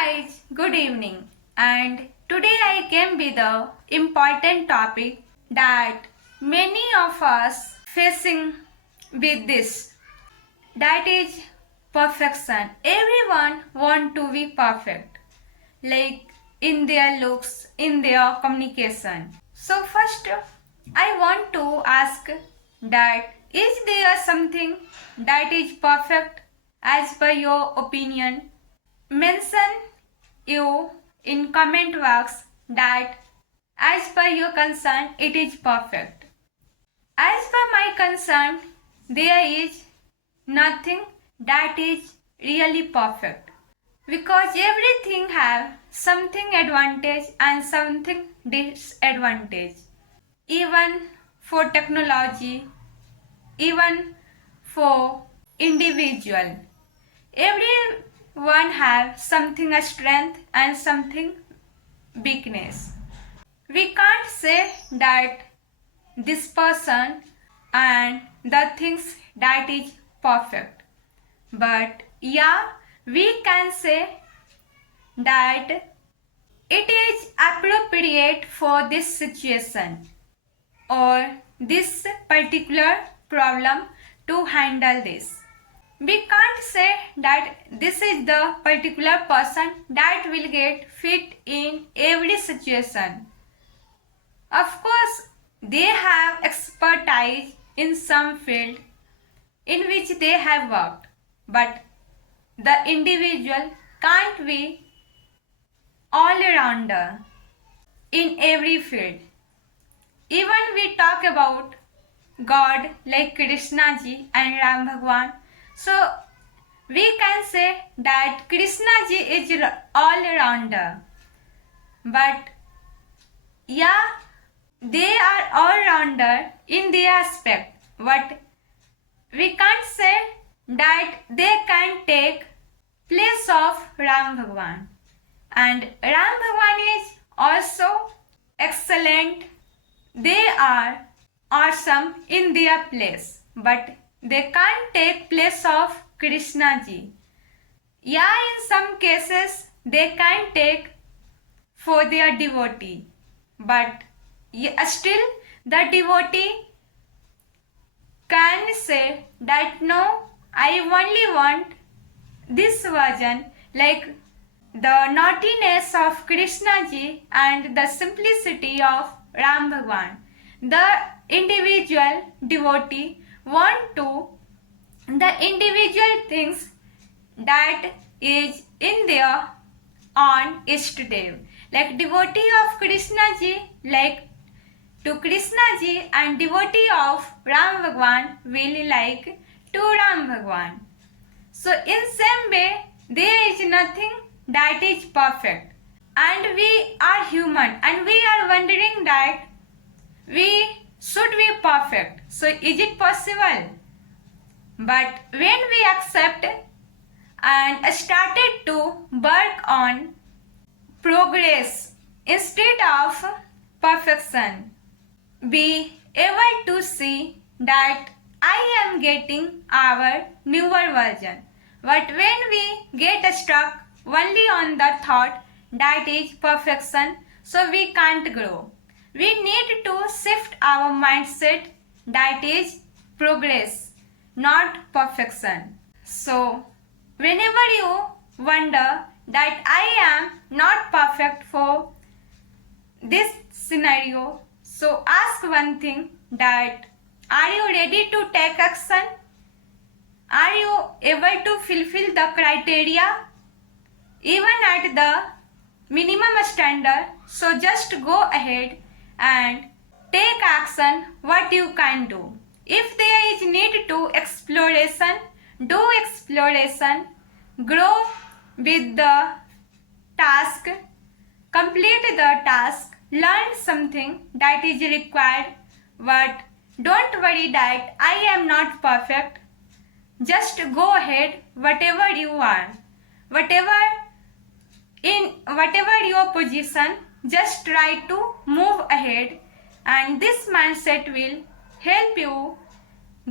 guys, good evening. And today I came with a important topic that many of us facing with this. That is perfection. Everyone want to be perfect, like in their looks, in their communication. So first, I want to ask that is there something that is perfect as per your opinion? Mention you in comment box that as per your concern it is perfect. As per my concern there is nothing that is really perfect because everything have something advantage and something disadvantage. Even for technology, even for individual, everyone have something a strength and something weakness. We can't say that this person and the things that is perfect, but yeah, we can say that it is appropriate for this situation or this particular problem to handle this. We can't say that this is the particular person that will get fit in every situation. Of course, they have expertise in some field in which they have worked, but the individual can't be all-rounder in every field. Even we talk about God like Krishna ji and Ram Bhagwan. So we can say that Krishna ji is all-rounder. But yeah, they are all-rounder in their aspect. But we can't say that they can take place of Ram Bhagwan. And Ram Bhagwan is also excellent. They are awesome in their place, but they can't take place of Krishna ji. Yeah, in some cases they can take for their devotee, but still the devotee can say that no, I only want this version, like the naughtiness of Krishna ji and the simplicity of Ram Bhagwan. The individual devotee want to the individual things that is in their own Ishtadev. Like devotee of Krishna ji like to Krishna ji and devotee of Ram Bhagwan will like to Ram Bhagwan. So in same way there is nothing that is perfect, and we are human and we are wondering that we should be perfect. So is it possible? But when we accept and started to work on progress instead of perfection, be able to see that I am getting our newer version. But when we get stuck only on the thought that is perfection, so we can't grow. We need to shift our mindset that is progress, not perfection. So whenever you wonder that I am not perfect for this scenario, so ask one thing, that are you ready to take action? Are you able to fulfill the criteria even at the minimum standard? So just go ahead and take action what you can do. If there is need to exploration, do exploration, grow with the task, complete the task, learn something that is required, but don't worry that I am not perfect. Just go ahead whatever you are, whatever your position, just try to move ahead, and this mindset will help you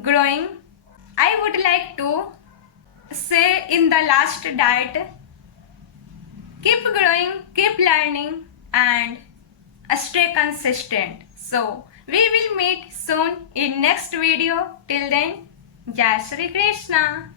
growing. I would like to say in the last that Keep growing, keep learning, and stay consistent. So, we will meet soon in next video. Till then, Jai Shri Krishna.